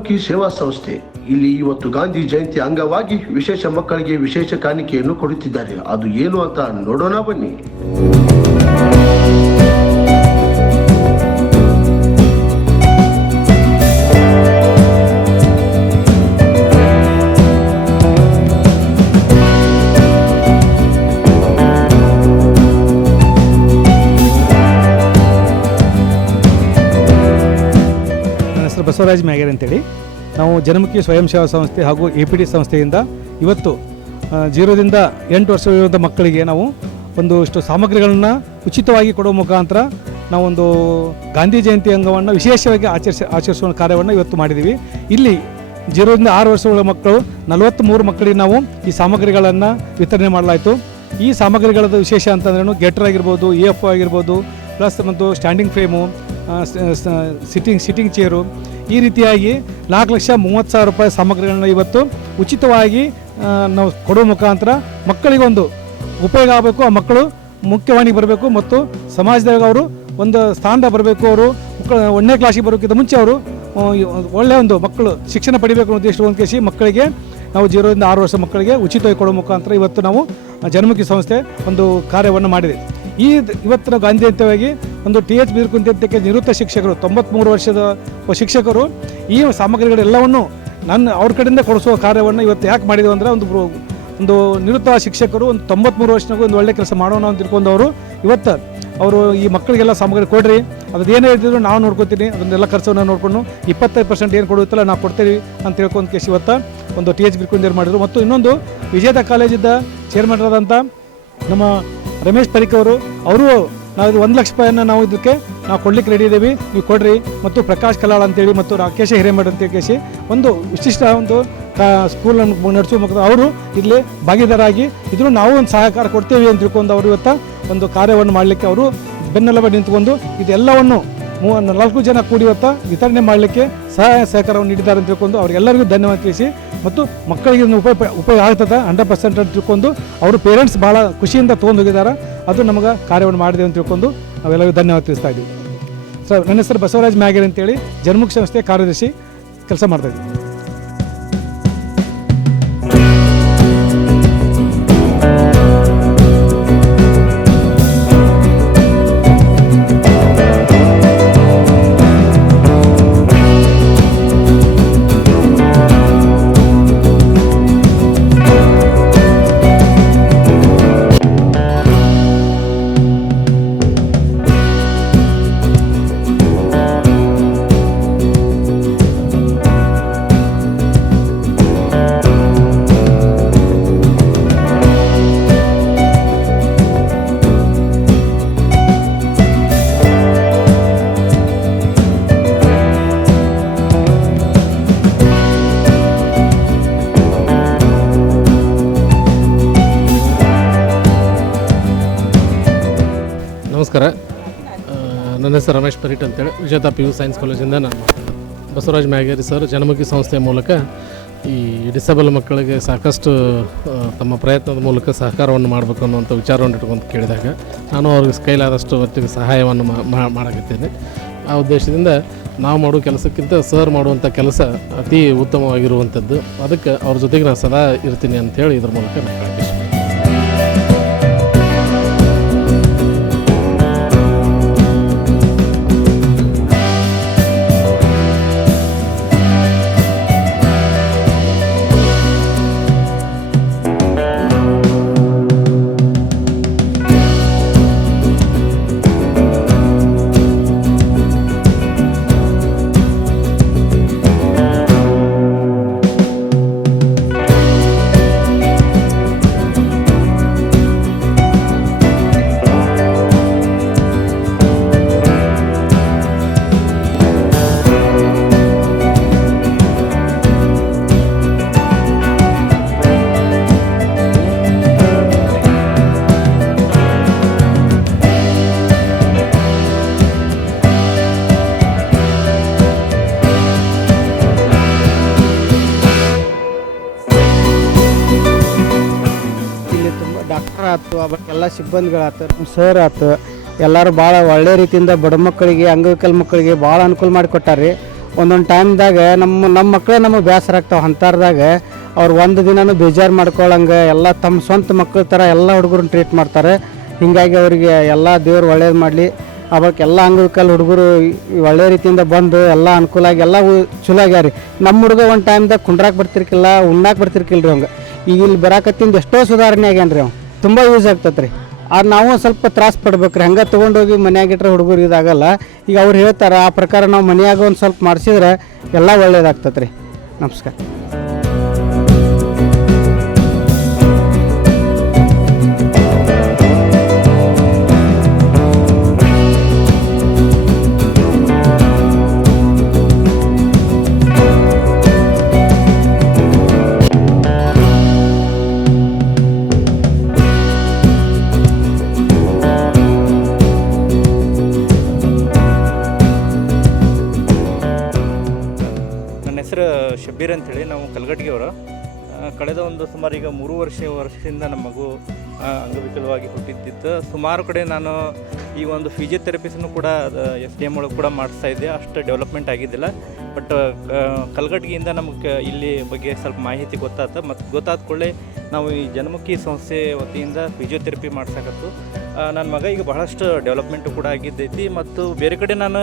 ಜನಮುಖಿ ಸೇವಾ ಸಂಸ್ಥೆ ಇಲ್ಲಿ ಇವತ್ತು ಗಾಂಧಿ ಜಯಂತಿ ಅಂಗವಾಗಿ ವಿಶೇಷ ಮಕ್ಕಳಿಗೆ ವಿಶೇಷ ಕಾಣಿಕೆಯನ್ನು ಕೊಡುತ್ತಿದ್ದಾರೆ. ಅದು ಏನು ಅಂತ ನೋಡೋಣ ಬನ್ನಿ. ಬಸವರಾಜ್ ಮ್ಯಾಗೇರ್ ಅಂತೇಳಿ ನಾವು ಜನಮುಖಿ ಸ್ವಯಂ ಸೇವಾ ಸಂಸ್ಥೆ ಹಾಗೂ APD ಸಂಸ್ಥೆಯಿಂದ ಇವತ್ತು 0ರಿಂದ 8 ವರ್ಷದ ಮಕ್ಕಳಿಗೆ ನಾವು ಒಂದಷ್ಟು ಸಾಮಗ್ರಿಗಳನ್ನು ಉಚಿತವಾಗಿ ಕೊಡುವ ಮುಖಾಂತರ ನಾವೊಂದು ಗಾಂಧಿ ಜಯಂತಿ ಅಂಗವನ್ನು ವಿಶೇಷವಾಗಿ ಆಚರಿಸುವ ಕಾರ್ಯವನ್ನು ಇವತ್ತು ಮಾಡಿದ್ದೀವಿ. ಇಲ್ಲಿ 0ರಿಂದ 6 ವರ್ಷಗಳ ಮಕ್ಕಳು 43 ಮಕ್ಕಳಿಗೆ ನಾವು ಈ ಸಾಮಗ್ರಿಗಳನ್ನು ವಿತರಣೆ ಮಾಡಲಾಯಿತು. ಈ ಸಾಮಗ್ರಿಗಳ ವಿಶೇಷ ಅಂತಂದ್ರೂ ಗೆಟರ್ ಆಗಿರ್ಬೋದು, EF ಆಗಿರ್ಬೋದು, ಪ್ಲಸ್ ಮತ್ತು ಸ್ಟ್ಯಾಂಡಿಂಗ್ ಫ್ರೇಮು, ಸಿಟ್ಟಿಂಗ್ ಚೇರು, ಈ ರೀತಿಯಾಗಿ 4,30,000 ರೂಪಾಯಿ ಸಾಮಗ್ರಿಗಳನ್ನ ಇವತ್ತು ಉಚಿತವಾಗಿ ನಾವು ಕೊಡುವ ಮುಖಾಂತರ ಮಕ್ಕಳಿಗೆ ಒಂದು ಉಪಯೋಗ ಆಗಬೇಕು. ಆ ಮಕ್ಕಳು ಮುಖ್ಯವಾಣಿಗೆ ಬರಬೇಕು ಮತ್ತು ಸಮಾಜದಾಗ ಅವರು ಒಂದು ಸ್ಥಾನದಾಗ ಬರಬೇಕು. ಅವರು 1ನೇ ಕ್ಲಾಸಿಗೆ ಬರೋಕ್ಕಿಂತ ಮುಂಚೆ ಅವರು ಒಳ್ಳೆಯ ಒಂದು ಮಕ್ಕಳು ಶಿಕ್ಷಣ ಪಡಿಬೇಕು ಅನ್ನೋ ಉದ್ದೇಶ ಮಕ್ಕಳಿಗೆ ನಾವು 0ರಿಂದ 6 ವರ್ಷ ಮಕ್ಕಳಿಗೆ ಉಚಿತವಾಗಿ ಕೊಡುವ ಮುಖಾಂತರ ಇವತ್ತು ನಾವು ಜನಮುಖಿ ಸಂಸ್ಥೆ ಒಂದು ಕಾರ್ಯವನ್ನು ಮಾಡಿದೆ. ಇವತ್ತಿನ ಗಾಂಧಿ ಜಯಂತಿಯಾಗಿ ಒಂದು TH ಬೀರ್ಕುಂತಕ್ಕೆ ನಿವೃತ್ತ ಶಿಕ್ಷಕರು 93 ವರ್ಷದ ಶಿಕ್ಷಕರು ಈ ಸಾಮಗ್ರಿಗಳೆಲ್ಲವನ್ನು ಅವ್ರ ಕಡೆಯಿಂದ ಕೊಡಿಸುವ ಕಾರ್ಯವನ್ನು ಇವತ್ತು ಯಾಕೆ ಮಾಡಿದೆವು ಅಂದರೆ ಒಂದು ನಿವೃತ್ತ ಶಿಕ್ಷಕರು ಒಂದು 93 ವರ್ಷನಾಗೂ ಒಂದು ಒಳ್ಳೆ ಕೆಲಸ ಮಾಡೋಣ ಅಂತ ತಿಳ್ಕೊಂಡವರು ಇವತ್ತು ಅವರು ಈ ಮಕ್ಕಳಿಗೆಲ್ಲ ಸಾಮಗ್ರಿ ಕೊಡ್ರಿ, ಅದೇನೇ ಇದ್ದಿದ್ರು ನಾವು ನೋಡ್ಕೊತೀನಿ, ಅದನ್ನೆಲ್ಲ ಖರ್ಚನ್ನು ನೋಡ್ಕೊಂಡು 25% ಏನು ಕೊಡುತ್ತಲ್ಲ ನಾವು ಕೊಡ್ತೀವಿ ಅಂತ ತಿಳ್ಕೊಂಡು ಕೇಸಿ ಇವತ್ತು ಒಂದು TH ಬೀರ್ಕುಂದೇರು ಮಾಡಿದರು. ಮತ್ತು ಇನ್ನೊಂದು ವಿಜೇತ ಕಾಲೇಜಿದ್ದ ಚೇರ್ಮನ್ ಆದಂಥ ನಮ್ಮ ರಮೇಶ್ ಪರಿಕ್ ಅವರು ನಾವು 1 ಲಕ್ಷ ರೂಪಾಯಿಯನ್ನು ನಾವು ಇದಕ್ಕೆ ಕೊಡ್ಲಿಕ್ಕೆ ರೆಡಿ ಇದ್ದೀವಿ, ನೀವು ಕೊಡ್ರಿ. ಮತ್ತು ಪ್ರಕಾಶ್ ಕಲಾಳ್ ಅಂತೇಳಿ ಮತ್ತು ರಾಕೇಶ್ ಹಿರೇಮಠ ಅಂತ ಕೇಸಿ ಒಂದು ವಿಶಿಷ್ಟ ಒಂದು ಸ್ಕೂಲನ್ನು ನಡೆಸುವ ಮುಖ ಅವರು ಇಲ್ಲಿ ಭಾಗಿದಾರಾಗಿ ಇದ್ರೂ ನಾವು ಒಂದು ಸಹಕಾರ ಕೊಡ್ತೇವೆ ಅಂತ ತಿಳ್ಕೊಂಡು ಅವರು ಇವತ್ತು ಒಂದು ಕಾರ್ಯವನ್ನು ಮಾಡಲಿಕ್ಕೆ ಅವರು ಬೆನ್ನೆಲುಬಾಗಿ ನಿಂತ್ಕೊಂಡು ಇದೆಲ್ಲವನ್ನು 4 ಜನ ಕೂಡಿ ಇವತ್ತು ವಿತರಣೆ ಮಾಡಲಿಕ್ಕೆ ಸಹಕಾರವನ್ನು ನೀಡಿದ್ದಾರೆ ಅಂತ ತಿಳ್ಕೊಂಡು ಅವರಿಗೆಲ್ಲರಿಗೂ ಧನ್ಯವಾದ ತಿಳಿಸಿ ಮತ್ತು ಮಕ್ಕಳಿಗೆ ಉಪಯೋಗ ಆಗ್ತದೆ 100% ಅಂತ ತಿಳ್ಕೊಂಡು ಅವರು ಪೇರೆಂಟ್ಸ್ ಭಾಳ ಖುಷಿಯಿಂದ ತೊಗೊಂಡು ಹೋಗಿದ್ದಾರೆ. ಅದು ನಮಗೆ ಕಾರ್ಯವನ್ನು ಮಾಡಿದೆ ಅಂತ ತಿಳ್ಕೊಂಡು ನಾವೆಲ್ಲರಿಗೂ ಧನ್ಯವಾದ ತಿಳಿಸ್ತಾ ಇದ್ದೀವಿ. ಸರ್, ನನ್ನ ಹೆಸರು ಬಸವರಾಜ್ ಮ್ಯಾಗೇರ್ ಅಂತೇಳಿ ಜನಮುಖಿ ಸಂಸ್ಥೆ ಕಾರ್ಯದರ್ಶಿ ಕೆಲಸ ಮಾಡ್ತಾಯಿದ್ದೀವಿ. ನಮಸ್ಕಾರ, ನನ್ನ ಹೆಸರು ರಮೇಶ್ ಪರಿಟ್ ಅಂತೇಳಿ ವಿಜೇತ PU ಸೈನ್ಸ್ ಕಾಲೇಜಿಂದ ನಾನು ಬಸವರಾಜ್ ಮ್ಯಾಗೇರಿ ಸರ್ ಜನಮುಖಿ ಸಂಸ್ಥೆಯ ಮೂಲಕ ಈ ಡಿಸೇಬಲ್ ಮಕ್ಕಳಿಗೆ ಸಾಕಷ್ಟು ತಮ್ಮ ಪ್ರಯತ್ನದ ಮೂಲಕ ಸಹಕಾರವನ್ನು ಮಾಡಬೇಕು ಅನ್ನುವಂಥ ವಿಚಾರವನ್ನು ಇಟ್ಕೊಂಡು ಕೇಳಿದಾಗ ನಾನು ಅವ್ರಿಗೆ ಕೈಲಾದಷ್ಟು ಹೊತ್ತಿಗೆ ಸಹಾಯವನ್ನು ಮಾಡಕತ್ತೇನೆ. ಆ ಉದ್ದೇಶದಿಂದ ನಾವು ಮಾಡೋ ಕೆಲಸಕ್ಕಿಂತ ಸರ್ ಮಾಡುವಂಥ ಕೆಲಸ ಅತಿ ಉತ್ತಮವಾಗಿರುವಂಥದ್ದು. ಅದಕ್ಕೆ ಅವ್ರ ಜೊತೆಗೆ ನಾನು ಸದಾ ಇರ್ತೀನಿ ಅಂಥೇಳಿ ಇದ್ರ ಮೂಲಕ ನಾನು ಹೇಳಕ್ಕೆ ಇಷ್ಟ. ಡಾಕ್ಟರ್ ಆಯ್ತು, ಎಲ್ಲ ಸಿಬ್ಬಂದಿಗಳಾಯ್ತು, ಸರ್ ಆಯ್ತು, ಎಲ್ಲರೂ ಭಾಳ ಒಳ್ಳೆ ರೀತಿಯಿಂದ ಬಡ ಮಕ್ಕಳಿಗೆ ಅಂಗವಿಕಲ ಮಕ್ಕಳಿಗೆ ಭಾಳ ಅನುಕೂಲ ಮಾಡಿಕೊಟ್ಟಾರೆ. ಒಂದೊಂದು ಟೈಮ್ದಾಗ ನಮ್ಮ ಮಕ್ಕಳು ನಮಗೆ ಬೇಸರ ಆಗ್ತಾವೆ ಅಂಥಾರ್ದಾಗ ಅವ್ರು ಒಂದು ದಿನನೂ ಬೇಜಾರು ಮಾಡ್ಕೊಳ್ಳಂಗೆ ಎಲ್ಲ ತಮ್ಮ ಸ್ವಂತ ಮಕ್ಕಳ ಥರ ಎಲ್ಲ ಹುಡುಗರನ್ನ ಟ್ರೀಟ್ ಮಾಡ್ತಾರೆ. ಹೀಗಾಗಿ ಅವರಿಗೆ ಎಲ್ಲ ದೇವ್ರು ಒಳ್ಳೇದು ಮಾಡಲಿ. ಅವಕ್ಕೆ ಎಲ್ಲ ಅಂಗವಿಕಲ ಹುಡುಗರು ಒಳ್ಳೆ ರೀತಿಯಿಂದ ಬಂದು ಎಲ್ಲ ಅನುಕೂಲ ಆಗಿ ಎಲ್ಲ ಚಲೋ ಆಗ್ಯಾರ ರೀ. ನಮ್ಮ ಹುಡುಗ ಒಂದು ಟೈಮ್ದಾಗ ಕುಂಡ್ರಾಕ್ ಬರ್ತಿರ್ಕಿಲ್ಲ, ಉಣ್ಣಾಕ್ ಬರ್ತಿರ್ಕಿಲ್ಲ ರೀ ಅವಂಗೆ. ಈಗ ಇಲ್ಲಿ ಬರಾಕತ್ತಿಂದ ಎಷ್ಟೋ ಸುಧಾರಣೆ ಆಗ್ಯಾನ ರೀ. ಅವ್ನು ತುಂಬ ಯೂಸ್ ಆಗ್ತದೆ ರೀ. ಅದು ನಾವು ಸ್ವಲ್ಪ ತ್ರಾಸ ಪಡ್ಬೇಕು ರೀ. ಹಂಗೆ ತೊಗೊಂಡೋಗಿ ಮನ್ಯಾಗಿಟ್ರೆ ಹುಡುಗರು ಇದಾಗಲ್ಲ. ಈಗ ಅವ್ರು ಹೇಳ್ತಾರೆ ಆ ಪ್ರಕಾರ ನಾವು ಮನೆಯಾಗ ಒಂದು ಸ್ವಲ್ಪ ಮಾಡಿಸಿದ್ರೆ ಎಲ್ಲ ಒಳ್ಳೇದಾಗ್ತದೆ ರೀ. ನಮಸ್ಕಾರ. ಶಬ್ಬೀರ್ ಅಂಥೇಳಿ, ನಾವು ಕಲ್ಗಟ್ಟಿಗೆಯವರು. ಕಳೆದ ಒಂದು ಸುಮಾರು ಈಗ 3 ವರ್ಷದಿಂದ ನಮ್ಮ ಮಗು ಅಂಗವಿಕಲವಾಗಿ ಹುಟ್ಟಿದ್ದಿತ್ತು. ಸುಮಾರು ಕಡೆ ನಾನು ಈ ಒಂದು ಫಿಸಿಯೋಥೆರಪಿಸನ್ನು ಕೂಡ SDM ಒಳಗೆ ಕೂಡ ಮಾಡಿಸ್ತಾ ಇದ್ದೆ. ಅಷ್ಟು ಡೆವಲಪ್ಮೆಂಟ್ ಆಗಿದ್ದಿಲ್ಲ. ಬಟ್ ಕಲ್ಗಟ್ಟಿಗೆಯಿಂದ ನಮಗೆ ಇಲ್ಲಿ ಬಗ್ಗೆ ಸ್ವಲ್ಪ ಮಾಹಿತಿ ಗೊತ್ತಾಯ್ತು. ಮತ್ತು ಗೊತ್ತಾದ ಕೂಡಲೇ ನಾವು ಈ ಜನಮುಖಿ ಸಂಸ್ಥೆ ವತಿಯಿಂದ ಫಿಸಿಯೋಥೆರಪಿ ಮಾಡ್ಸಕತ್ತು. ನನ್ನ ಮಗ ಈಗ ಬಹಳಷ್ಟು ಡೆವಲಪ್ಮೆಂಟು ಕೂಡ ಆಗಿದ್ದೈತಿ. ಮತ್ತು ಬೇರೆ ಕಡೆ ನಾನು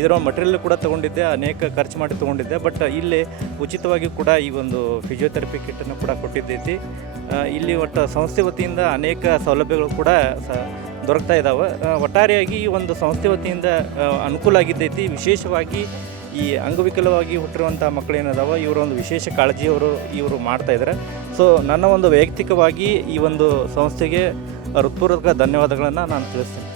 ಇದರ ಮಟೀರಿಯಲ್ ಕೂಡ ತೊಗೊಂಡಿದ್ದೆ, ಅನೇಕ ಖರ್ಚು ಮಾಡಿ ತೊಗೊಂಡಿದ್ದೆ. ಬಟ್ ಇಲ್ಲಿ ಉಚಿತವಾಗಿ ಕೂಡ ಈ ಒಂದು ಫಿಸಿಯೋಥೆರಪಿ ಕಿಟ್ಟನ್ನು ಕೂಡ ಕೊಟ್ಟಿದ್ದೈತಿ. ಇಲ್ಲಿ ಒಟ್ಟು ಸಂಸ್ಥೆ ವತಿಯಿಂದ ಅನೇಕ ಸೌಲಭ್ಯಗಳು ಕೂಡ ದೊರಕ್ತಾ ಇದ್ದಾವೆ. ಒಟ್ಟಾರೆಯಾಗಿ ಈ ಒಂದು ಸಂಸ್ಥೆ ವತಿಯಿಂದ ಅನುಕೂಲ ಆಗಿದ್ದೈತಿ. ವಿಶೇಷವಾಗಿ ಈ ಅಂಗವಿಕಲವಾಗಿ ಹುಟ್ಟಿರುವಂಥ ಮಕ್ಕಳೇನದಾವ ಇವರ ಒಂದು ವಿಶೇಷ ಕಾಳಜಿಯವರು ಇವರು ಮಾಡ್ತಾಯಿದ್ದಾರೆ. ಸೊ ನನ್ನ ಒಂದು ವೈಯಕ್ತಿಕವಾಗಿ ಈ ಒಂದು ಸಂಸ್ಥೆಗೆ ಹೃತ್ಪೂರ್ವಕ ಧನ್ಯವಾದಗಳನ್ನು ನಾನು ತಿಳಿಸ್ತೀನಿ.